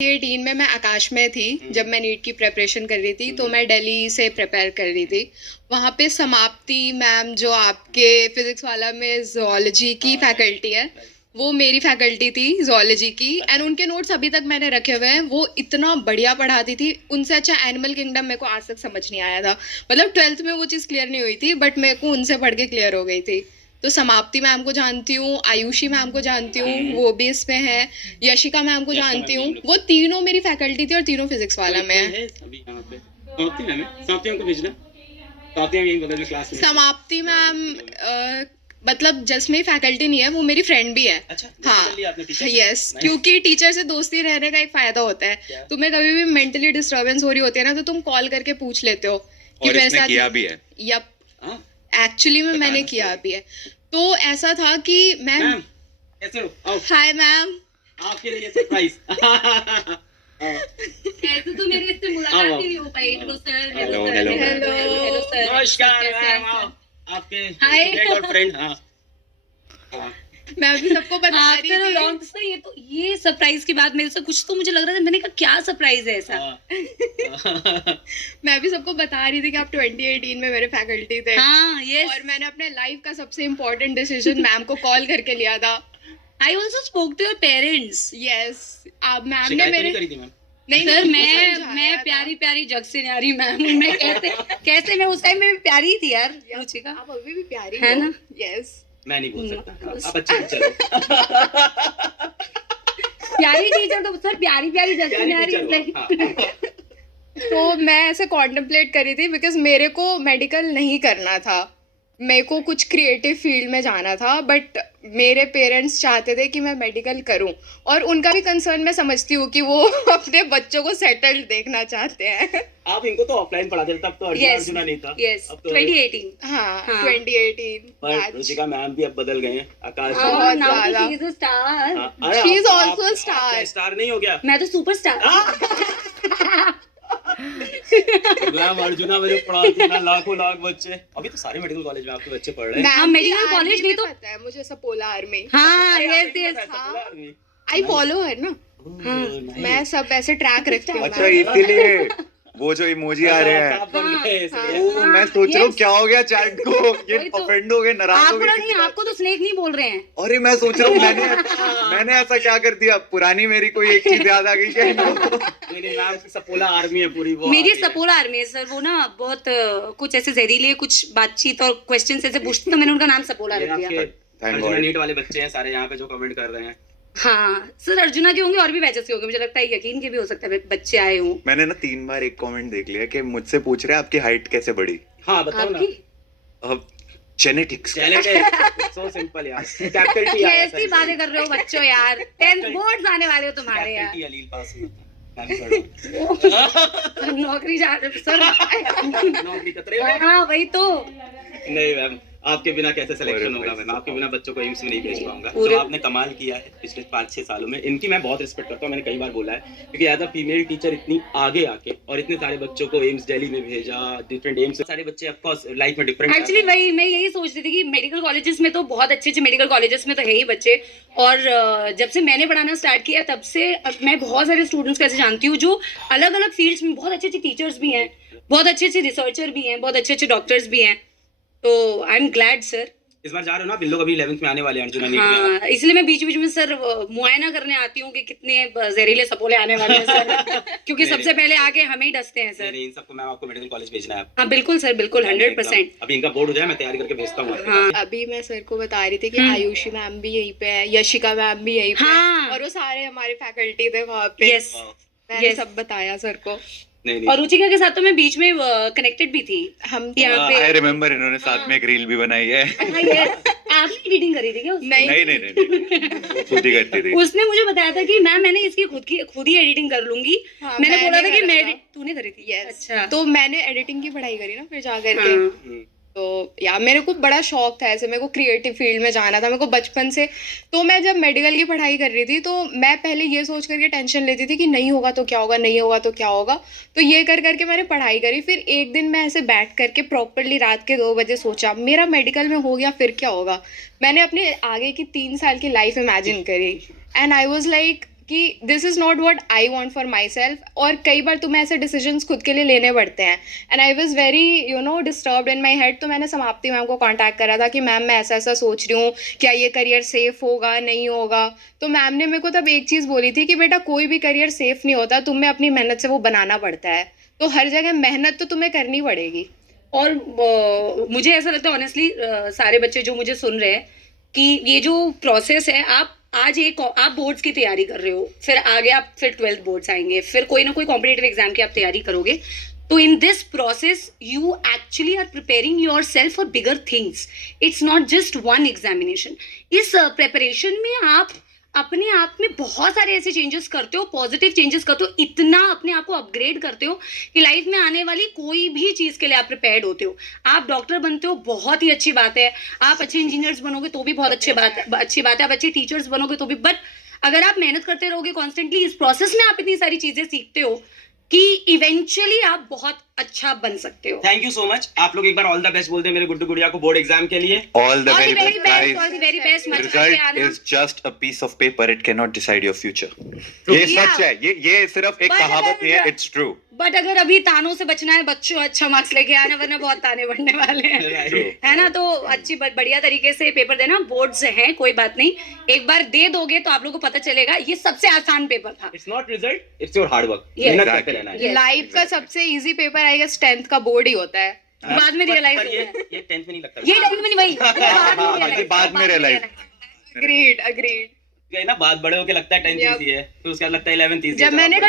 2018 में मैं आकाश में थी जब मैं नीट की प्रिपरेशन कर रही थी, तो मैं दिल्ली से प्रिपेयर कर रही थी। वहाँ पे समाप्ति मैम जो आपके फिजिक्स वाला में जोलॉजी की फैकल्टी है, वो मेरी फैकल्टी थी जोलॉजी की। एंड उनके नोट्स अभी तक मैंने रखे हुए हैं। वो इतना बढ़िया पढ़ाती थी, उनसे अच्छा एनिमल किंगडम मेरे को आज तक समझ नहीं आया था। मतलब 12th में वो चीज़ क्लियर नहीं हुई थी, बट मेरे को उनसे पढ़ के क्लियर हो गई थी। तो समाप्ति मैम को जानती हूँ, आयुषी मैम को जानती हूँ, वो भी इसमें है, यशिका मैम को जानती हूँ। वो तीनों मेरी फैकल्टी थी और तीनों फिजिक्स वाला में है। अभी यहाँ पे समाप्ति मैम है, समाप्ति मैम को भेजना। समाप्ति मैम यही बगल में क्लास में। समाप्ति मैम मतलब जस्ट मेरी फैकल्टी नहीं है, वो मेरी फ्रेंड भी है। अच्छा, हाँ, यस, क्योंकि टीचर से दोस्ती रहने का एक फायदा होता है। तुम्हें कभी भी मेंटली डिस्टर्बेंस हो रही होती है ना, तो तुम कॉल करके पूछ लेते हो कि मेरे साथ किया भी है। यप, एक्चुअली में मैंने किया भी है। तो ऐसा था कि मैम, कैसे हो? आओ, हाय मैम, आपके लिए सरप्राइज। ऐसे तो मेरी इससे मुलाकात ही नहीं हो पाई। Hello sir, hello, sir, hello, hello sir, नमस्कार कैसे हैं मैम, आओ। सर? आपके हाय। स्टूडेंट और फ्रेंड। हाँ, मैं अभी सबको बता रही आफ्टर अ थी। लॉन्ग सर, ये सरप्राइज की बात मेरे से कुछ तो मुझे लग रहा था। मैंने कहा क्या सरप्राइज है ऐसा? मैं अभी सबको बता रही थी कि आप 2018 में मेरे फैकल्टी थे। हाँ, यस। और मैंने अपने लाइफ का सबसे इम्पोर्टेंट डिसीजन मैम को कॉल करके लिया था। I also spoke to your parents. Yes, आप मैम ने शिकायत तो मेरे नहीं करी थी मैम? नहीं सर, नहीं, मैं समझाया था। प्यारी प्यारी जग से न्यारी मैम हूँ। मैं कैसे मैं उस टाइम में भी प्यारी थी यार, रुचिका। आप अभी भी प्यारी है हो। ना? यस, मैं नहीं बोल सकता। बस। आप अच्छे टीचर हो। प्यारी टीचर तो सर, प्यारी प्यारी जग से प्यारी न्यारी टीचर like- हो। हाँ। तो मैं ऐसे कॉन्टेम्पलेट करी थी बिकॉज मेरे को मेडिकल नहीं करना था। मेरे को कुछ क्रिएटिव फील्ड में जाना था, बट मेरे पेरेंट्स चाहते थे कि मैं मेडिकल करूं। और उनका भी कंसर्न मैं समझती हूँ कि वो अपने बच्चों को सेटल्ड देखना चाहते हैं। आप इनको तो ऑफलाइन पढ़ाते थे, तब तो अर्जुना नहीं था। Yes, अब तो 2018। हाँ, हाँ। 2018 पर batch। रुचिका मैम भी अब बदल गए हैं। आकाश बहुत now तो ज्यादा। she is a star। हाँ, अरे She is आप- also a आप- star। आप क्या स्टार नहीं हो गया? मैं तो सुपरस्टार। मैम अर्जुना में जो पढ़ाती ना, लाखों लाख बच्चे। अभी तो सारे मेडिकल कॉलेज में आपके बच्चे पढ़ रहे हैं। हाँ, मैम medical की college आर्मी नहीं में तो- पता है मुझे, सपोला आर्मी। हाँ, अरे, yes, आपको yes, पता है, हाँ। सपोला आर्मी। आई फॉलो है ना, हाँ। nice। मैं सब ऐसे ट्रैक रखती हूँ। अच्छा, मैम। इसीलिए वो जो इमोजी आ रहे हैं। आप बन गए इसलिए। ओ, मैं सोच रहा हूँ yes। क्या हो गया चैट को, ये वही तो। ऑफेंड हो गए, नाराज हो आपको गए। नहीं, आपको तो स्नेक नहीं बोल रहे हैं। अरे मैं सोच रहा हूँ मैंने ऐसा क्या कर दिया, पुरानी मेरी कोई एक चीज याद आ गई क्या इनको? नहीं, मैम की सपोला आर्मी है पूरी। वो मेरी आर्मी है। सपोला आर्मी है सर। वो ना बहुत कुछ ऐसे जहरीले कुछ बातचीत और क्वेश्चन ऐसे पूछते, तो मैंने उनका नाम सपोला ये रख दिया। आपके Thank अर्जुना God। नीट वाले बच्चे हैं सारे यहाँ पे जो कमेंट कर रहे हैं। हाँ सर, अर्जुना के होंगे और भी बैचेस के होंगे, मुझे लगता है यकीन के भी हो सकता है बच्चे आए हों। मैंने ना 3 बार एक कमेंट देख लिया कि मुझसे पूछ रहे हैं आपकी हाइट कैसे बढ़ी। हाँ बताओ ना। आपकी अब जेनेटिक्स। सो सिंपल यार। कैपिटल टी आया कैसी बातें कर रहे हो बच्चों यार। 10 बोर्ड्स आने वाले हो तुम्हारे यार। कैपिटल टी अलील पास हुआ था। नौकरी जा सर। नौकरी कतरे में। हाँ वही तो। नहीं मैम, आपके बिना कैसे सिलेक्शन होगा मैम? आपके बिना बच्चों को एम्स में नहीं भेज पाऊंगा। पूरे- जो आपने कमाल किया है पिछले 5-6 सालों में, इनकी मैं बहुत रिस्पेक्ट करता हूँ। मैंने कई बार बोला है, क्योंकि एज अ फीमेल टीचर इतनी आगे आके और इतने सारे बच्चों को एम्स दिल्ली में भेजा, डिफरेंट एम्स। सारे बच्चे ऑफ कोर्स लाइफ में डिफरेंट। एक्चुअली वही मैं यही सोच रही थी कि मेडिकल कॉलेजेस में तो बहुत अच्छे अच्छे मेडिकल कॉलेजेस में तो है ही बच्चे। और जब से मैंने पढ़ाना स्टार्ट किया तब से अब मैं बहुत सारे स्टूडेंट्स को ऐसे जानती हूँ जो अलग अलग फील्ड्स में बहुत अच्छे अच्छे टीचर्स भी हैं, बहुत अच्छे अच्छे रिसर्चर भी हैं, बहुत अच्छे अच्छे डॉक्टर्स भी हैं। तो आई एम ग्लैड सर। इस बार जा रहे हो ना, बिल्लो अभी 11th में आने वाले हैं अर्जुना नीट में। हाँ, इसलिए मैं बीच बीच में सर मुआयना करने आती हूँ कि कितने जहरीले सपोले आने वाले हैं सर। क्योंकि नहीं, सबसे पहले आके हमें ही डसते हैं नहीं, सर। नहीं, इन सबको मैम आपको मेडिकल कॉलेज भेजना है। हाँ बिल्कुल सर, बिल्कुल 100%। अभी इनका बोर्ड हो जाए, मैं तैयारी करके भेजता हूँ आपके हाँ पास। अभी मैं सर को बता रही थी कि आयुषी मैम भी यहीं पे है, यशिका मैम भी यहीं पे हाँ। है, और वो सारे हमारे फैकल्टी थे वहाँ पे। यस। मैंने yes। सब बताया सर को। नहीं नहीं और रुचिका के साथ तो मैं बीच में कनेक्टेड भी थी हम तो यहाँ पे। आई रिमेम्बर इन्होंने साथ में एक रील भी बनाई है। हाँ, yes। आपने एडिटिंग करी थी क्या उसमें? नहीं नहीं, वो खुद ही करती थी। उसने मुझे बताया था कि मैम मैंने इसकी खुद ही एडिटिंग कर लूंगी। हाँ, मैंने बोला था कि करा मैं था। तूने करी थी? Yes। अच्छा। तो मैंने एडिटिंग की पढ़ाई करी ना फिर जा करके। हाँ। तो यार मेरे को बड़ा शौक था ऐसे, मेरे को क्रिएटिव फील्ड में जाना था मेरे को बचपन से। तो मैं जब मेडिकल की पढ़ाई कर रही थी तो मैं पहले ये सोच करके टेंशन लेती थी कि नहीं होगा तो क्या होगा, नहीं होगा तो क्या होगा। तो ये कर करके मैंने पढ़ाई करी। फिर एक दिन मैं ऐसे बैठ करके प्रॉपरली रात के 2 बजे सोचा मेरा मेडिकल में हो गया फिर क्या होगा। मैंने अपने आगे की 3 साल की लाइफ इमेजिन करी एंड आई वॉज लाइक कि this is not what I want for my self, और कई बार तुम्हें ऐसे डिसीजंस खुद के लिए लेने पड़ते हैं। And I was very disturbed in my head. तो मैंने समाप्ति मैम को कांटेक्ट करा था कि मैम मैं ऐसा ऐसा सोच रही हूँ, क्या ये करियर सेफ होगा नहीं होगा। तो मैम ने मेरे को तब एक चीज़ बोली थी कि बेटा कोई भी करियर सेफ नहीं होता, तुम्हें अपनी मेहनत से वो बनाना पड़ता है। तो हर जगह मेहनत तो तुम्हें करनी पड़ेगी। और मुझे ऐसा लगता है ऑनेस्टली, सारे बच्चे जो मुझे सुन रहे हैं, कि ये जो प्रोसेस है, आप आज आप बोर्ड्स की तैयारी कर रहे हो, फिर आगे आप फिर 12th बोर्ड्स आएंगे, फिर कोई ना कोई कॉम्पिटिटिव एग्जाम की आप तैयारी करोगे। तो in this process you actually are preparing yourself for bigger things. It's not just one examination. इस प्रिपरेशन में आप अपने आप में बहुत सारे ऐसे चेंजेस करते हो, पॉजिटिव चेंजेस करते हो, इतना अपने आप को अपग्रेड करते हो कि लाइफ में आने वाली कोई भी चीज़ के लिए आप प्रिपेयर्ड होते हो। आप डॉक्टर बनते हो, बहुत ही अच्छी बात है। आप अच्छे इंजीनियर्स बनोगे तो भी बहुत अच्छी बात है। आप अच्छे टीचर्स बनोगे तो भी। बट अगर आप मेहनत करते रहोगे कॉन्स्टेंटली, इस प्रोसेस में आप इतनी सारी चीज़ें सीखते हो कि इवेंचुअली आप बहुत अच्छा बन सकते हो। Thank you so much. आप लोग एक बार ऑल द बेस्ट बोलते हैं मेरे गुड्डू गुड़िया को बोर्ड एग्जाम के लिए। All the All very the very best, best, guys. all the very best, much करके Result आना। is just a piece of paper. It cannot decide your future. ये Yeah. सच है। ये सिर्फ एक But कहावत नहीं है. अगर- It's true. बट अगर अभी तानों से बचना है बच्चों, अच्छा मार्क्स लेके आना, वरना बहुत ताने बढ़ने वाले हैं, True. है ना। तो अच्छी बढ़िया तरीके से पेपर देना। बोर्ड्स हैं, कोई बात नहीं, एक बार दे दोगे तो आप लोगों को पता चलेगा ये सबसे आसान पेपर था। It's not result, it's your hard work. Yes. मेहनत Exactly. करते रहना है। Yes. लाइफ का सबसे easy paper I guess 10th का बोर्ड ही होता है। बाद में पर- realize पर होता है। ये 10th में नहीं लगता। ये टाइम में नहीं भाई, बाद में realize। Agreed agreed. ये ना बात बड़े होके लगता है 10th Yep. इजी है, फिर उसके बाद लगता है 11th इजी है। जब मैंने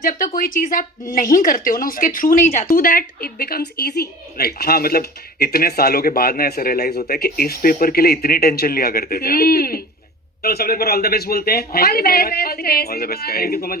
जब तक कोई चीज आप नहीं करते हो ना, उसके थ्रू नहीं जाते, through that it becomes easy. Right. हाँ, मतलब इतने सालों के बाद ना ऐसे रियलाइज होता है कि इस पेपर के लिए इतनी टेंशन लिया करते थे। चलो सब लोग ऑल द बेस्ट बोलते हैं। All the best, all the best. All the best, guys. Thank you so much.